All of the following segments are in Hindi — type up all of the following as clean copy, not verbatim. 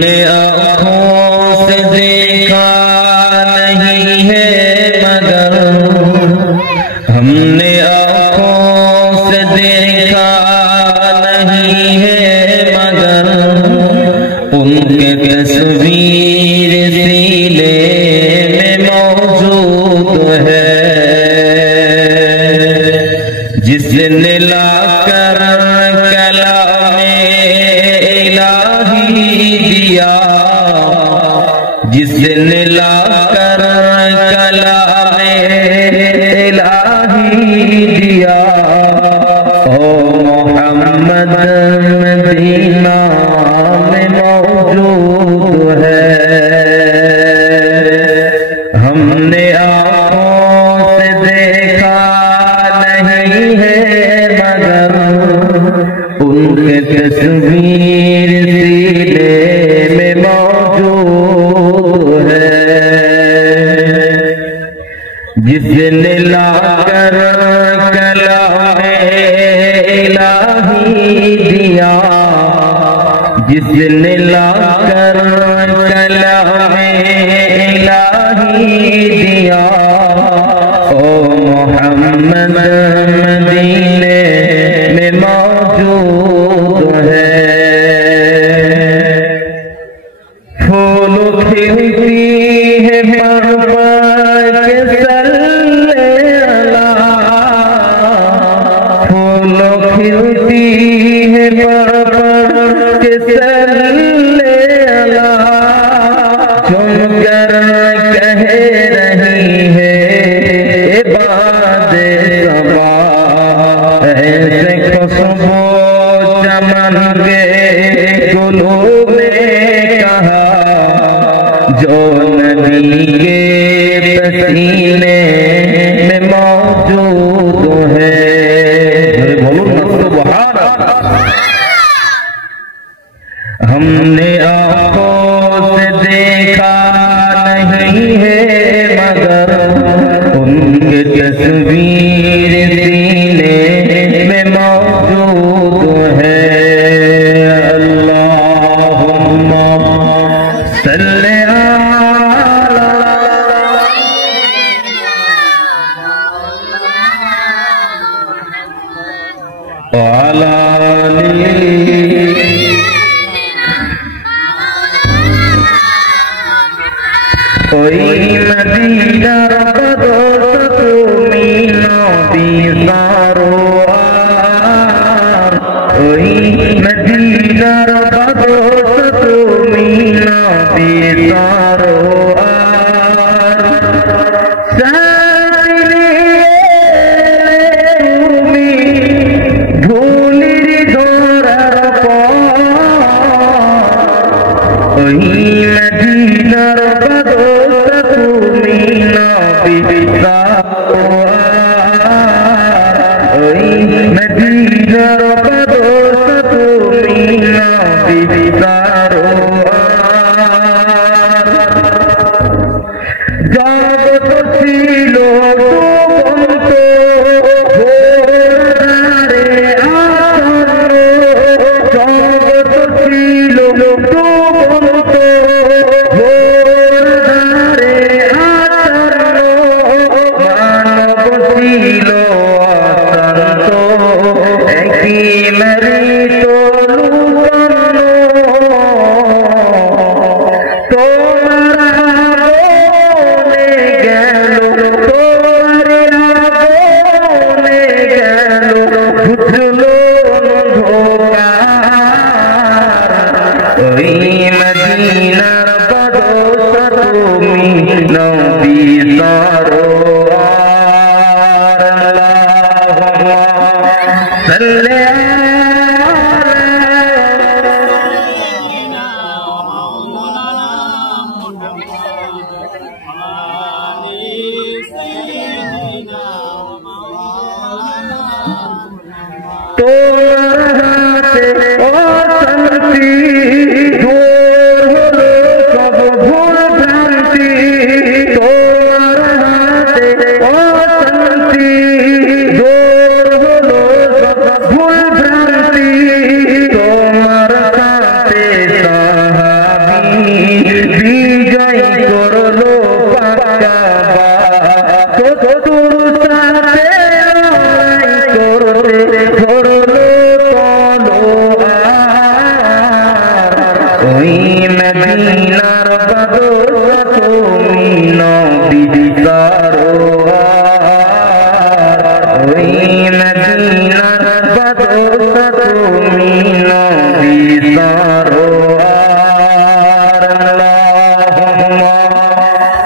हमने आँखों से देखा नहीं है मगर, हमने आँखों से देखा नहीं है मगर, उनके तस्वीर सीने में मौजूद है। जिसने लाकर कलामे इलाही दिया, जिसने लाकर कलामे इलाही दिया, ओ मोहम्मद मदीना में मौजूद है। हमने आँखों से देखा नहीं है मगर, उनके तस्वीर सीने में मौजूद है। जिसने लाकर कलामे इलाही दिया, जिसने लाकर कलामे इलाही दिया, ओ मोहम्मद मदीने में मौजूद है। फूल खिलती है पर के सल्ले अला, फूल खिलती है पर के सल्ले अला, चुनकर कह रही है बात सबा, ऐसे खुशबू चमन के गुलों में कहा, जो नबी के पसीने में मौजूद है। बोलो ना सुभान अल्लाह। हमने आँखों से देखा नहीं है मगर, उनके तस्वीर सीने में मौजूद है। अल्लाहुम्मा सल्ले अला कोई मदीना दो मीना बिसारो आर, कोई मदीना दो मीना बिसारो आर, धूली धोरा कोई मदीना নবী সরোয়ার ওই মদিনার বাদশা তুমি নবী সরোয়ার আল্লাহুম্মা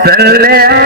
সাল্লি